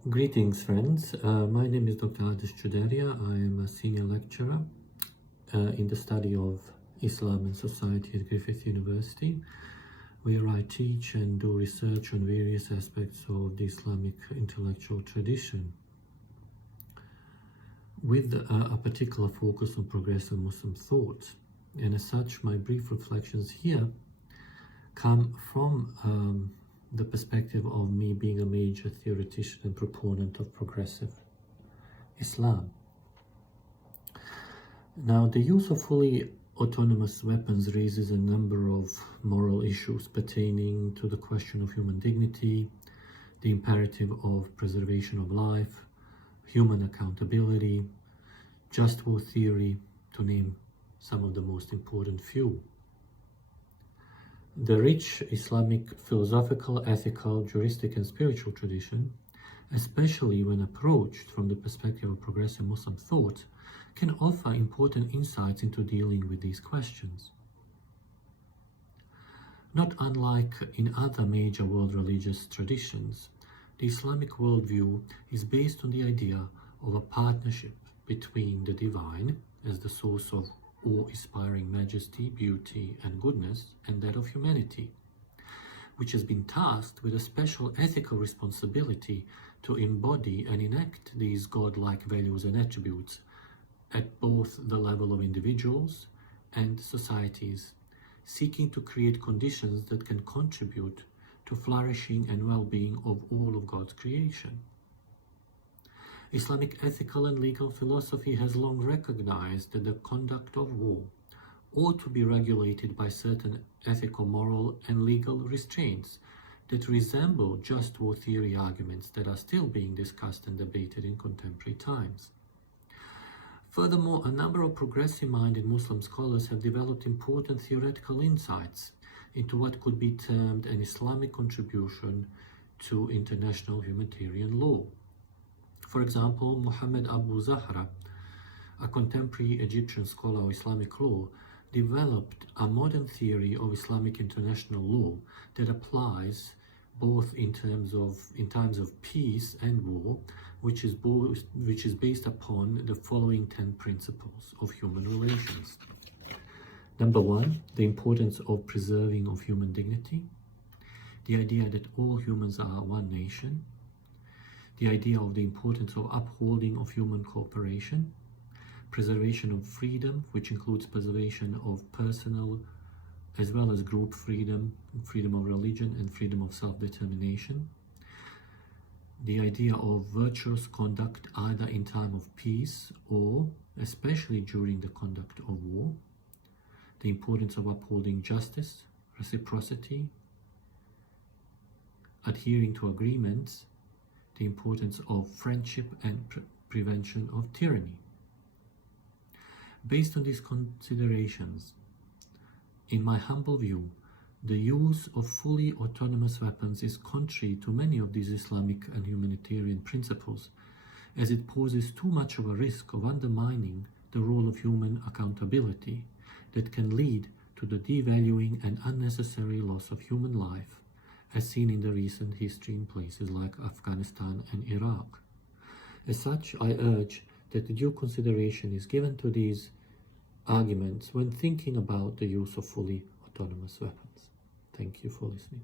Greetings, friends. My name is Dr. Ades Chuderia. I am a senior lecturer in the study of Islam and society at Griffith University, where I teach and do research on various aspects of the Islamic intellectual tradition, with a particular focus on progressive Muslim thought. And as such, my brief reflections here come from the perspective of me being a major theoretician and proponent of progressive Islam. Now, the use of fully autonomous weapons raises a number of moral issues pertaining to the question of human dignity, the imperative of preservation of life, human accountability, just war theory, to name some of the most important few. The rich Islamic philosophical, ethical, juristic and spiritual tradition, especially when approached from the perspective of progressive Muslim thought, can offer important insights into dealing with these questions. Not unlike in other major world religious traditions, the Islamic worldview is based on the idea of a partnership between the divine as the source of awe-inspiring majesty, beauty, and goodness, and that of humanity, which has been tasked with a special ethical responsibility to embody and enact these godlike values and attributes at both the level of individuals and societies, seeking to create conditions that can contribute to flourishing and well-being of all of God's creation. Islamic ethical and legal philosophy has long recognized that the conduct of war ought to be regulated by certain ethical, moral, and legal restraints that resemble just war theory arguments that are still being discussed and debated in contemporary times. Furthermore, a number of progressive-minded Muslim scholars have developed important theoretical insights into what could be termed an Islamic contribution to international humanitarian law. For example, Muhammad Abu Zahra, a contemporary Egyptian scholar of Islamic law, developed a modern theory of Islamic international law that applies both in times of peace and war, which is based upon the following 10 principles of human relations. Number 1, the importance of preserving of human dignity, the idea that all humans are one nation, the idea of the importance of upholding of human cooperation, preservation of freedom, which includes preservation of personal as well as group freedom, freedom of religion, and freedom of self-determination, the idea of virtuous conduct either in time of peace or especially during the conduct of war, the importance of upholding justice, reciprocity, adhering to agreements, the importance of friendship and prevention of tyranny. Based on these considerations, in my humble view, the use of fully autonomous weapons is contrary to many of these Islamic and humanitarian principles, as it poses too much of a risk of undermining the role of human accountability that can lead to the devaluing and unnecessary loss of human life, as seen in the recent history in places like Afghanistan and Iraq. As such, I urge that due consideration is given to these arguments when thinking about the use of fully autonomous weapons. Thank you for listening.